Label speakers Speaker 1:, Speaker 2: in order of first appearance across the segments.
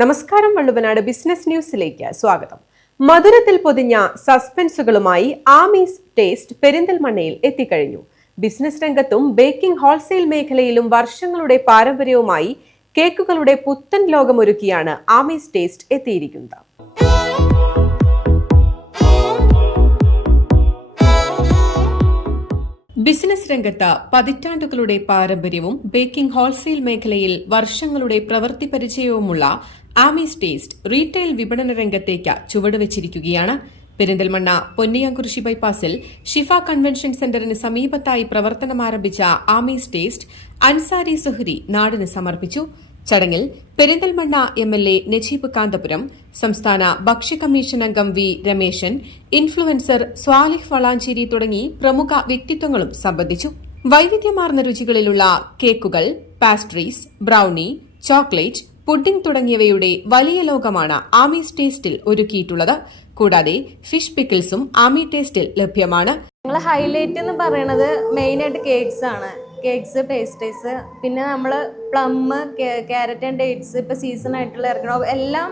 Speaker 1: നമസ്കാരം വള്ളുവനാട് ബിസിനസ് ന്യൂസിലേക്ക് സ്വാഗതം. മധുരത്തിൽ പൊതിഞ്ഞ സസ്പെൻസുകളുമായി ആമീസ് ടേസ്റ്റ് പെരിന്തൽമണ്ണയിൽ എത്തിക്കഴിഞ്ഞു. ബിസിനസ് രംഗത്തും ബേക്കിംഗ് ഹോൾസെയിൽ മേഖലയിലും വർഷങ്ങളുടെ പാരമ്പര്യവുമായി കേക്കുകളുടെ പുത്തൻ ലോകമൊരുക്കിയാണ് ആമീസ് ടേസ്റ്റ് എത്തിയിരിക്കുന്നത്. ബിസിനസ് രംഗത്ത് പതിറ്റാണ്ടുകളുടെ പാരമ്പര്യവും ബേക്കിംഗ് ഹോൾസെയിൽ മേഖലയിൽ വർഷങ്ങളുടെ പ്രവൃത്തി പരിചയവുമുള്ള ആമീസ് ടേസ്റ്റ് റീറ്റെയിൽ വിപണന രംഗത്തേക്ക് ചുവടുവച്ചിരിക്കുകയാണ്. പെരിന്തൽമണ്ണ പൊന്നിയാംകുറിശി ബൈപ്പാസിൽ ഷിഫ കൺവെൻഷൻ സെന്ററിന് സമീപത്തായി പ്രവർത്തനമാരംഭിച്ച ആമീസ് ടേസ്റ്റ് അൻസാരി സുഹരി നാടിന് സമർപ്പിച്ചു. ചടങ്ങിൽ Perinthalmanna M L A Najeeb Kanthapuram സംസ്ഥാന ഭക്ഷ്യ കമ്മീഷൻ അംഗം വി രമേശൻ ഇൻഫ്ലുവൻസർ സ്വാലിഹ് വളാഞ്ചേരി തുടങ്ങി പ്രമുഖ വ്യക്തിത്വങ്ങളും സംബന്ധിച്ചു. വൈവിധ്യമാർന്ന രുചികളിലുള്ള കേക്കുകൾ പാസ്ട്രീസ് ബ്രൌണി ചോക്ലേറ്റ് പുഡിംഗ് തുടങ്ങിയവയുടെ വലിയ ലോകമാണ് ആമി ടേസ്റ്റിൽ ഒരുക്കിയിട്ടുള്ളത്. കൂടാതെ ഫിഷ് പിക്കിൾസും ആമി ടേസ്റ്റിൽ ലഭ്യമാണ്.
Speaker 2: ഹൈലൈറ്റ് എന്ന് പറയണത് മെയിനായിട്ട് കേക്ക്സ് ആണ്. കേക്ക്സ് പേസ്ട്രീസ് പിന്നെ നമ്മൾ പ്ലം ക്യാരറ്റ് ആൻഡ് ഡേറ്റ്സ് ഇപ്പോൾ സീസൺ ആയിട്ടുള്ള ഇറക്കണോ എല്ലാം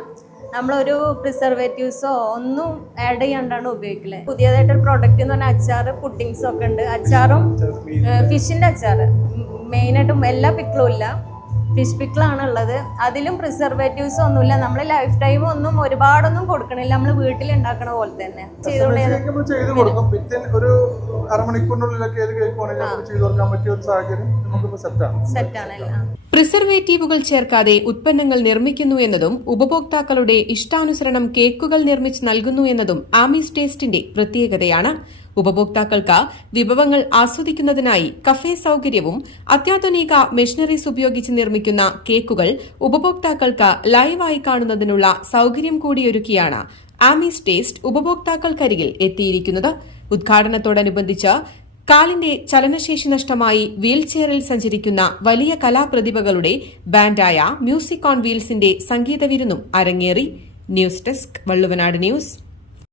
Speaker 2: നമ്മളൊരു പ്രിസർവേറ്റീവ്സോ ഒന്നും ആഡ് ചെയ്യാണ്ടാണ് ഉപയോഗിക്കുന്നത് പുതിയതായിട്ടൊരു പ്രോഡക്റ്റ് എന്ന് പറഞ്ഞാൽ അച്ചാർ പുഡിങ്സും ഒക്കെ ഉണ്ട്. അച്ചാറും ഫിഷിന്റെ അച്ചാർ മെയിനായിട്ടും എല്ലാ പിക്കിളും ഇല്ല. ഫിഷ് പിക്കിളാണ് ഉള്ളത് അതിലും പ്രിസർവേറ്റീവ്സ് ഒന്നുമില്ല. നമ്മൾ ലൈഫ് ടൈം ഒന്നും ഒരുപാടൊന്നും കൊടുക്കണില്ല. നമ്മൾ വീട്ടിൽ ഉണ്ടാക്കണ പോലെ തന്നെ.
Speaker 3: ഒരു
Speaker 1: പ്രിസർവേറ്റീവുകൾ ചേർക്കാതെ ഉത്പന്നങ്ങൾ നിർമ്മിക്കുന്നു എന്നതും ഉപഭോക്താക്കളുടെ ഇഷ്ടാനുസരണം കേക്കുകൾ നിർമ്മിച്ച് നൽകുന്നു എന്നതും ആമീസ് ടേസ്റ്റിന്റെ പ്രത്യേകതയാണ്. ഉപഭോക്താക്കൾക്ക് വിഭവങ്ങൾ ആസ്വദിക്കുന്നതിനായി കഫേ സൌകര്യവും അത്യാധുനിക മെഷീനറീസ് ഉപയോഗിച്ച് നിർമ്മിക്കുന്ന കേക്കുകൾ ഉപഭോക്താക്കൾക്ക് ലൈവായി കാണുന്നതിനുള്ള സൌകര്യം കൂടിയൊരുക്കിയാണ് ആമീസ് ടേസ്റ്റ് ഉപഭോക്താക്കൾക്കരികിൽ എത്തിയിരിക്കുന്നത്. ഉദ്ഘാടനത്തോടനുബന്ധിച്ച് കാലിന്റെ ചലനശേഷി നഷ്ടമായി വീൽചെയറിൽ സഞ്ചരിക്കുന്ന വലിയ കലാപ്രതിഭകളുടെ ബാൻഡായ മ്യൂസിക് ഓൺ വീൽസിന്റെ സംഗീത വിരുന്നും അരങ്ങേറി. News desk Valluvanad news.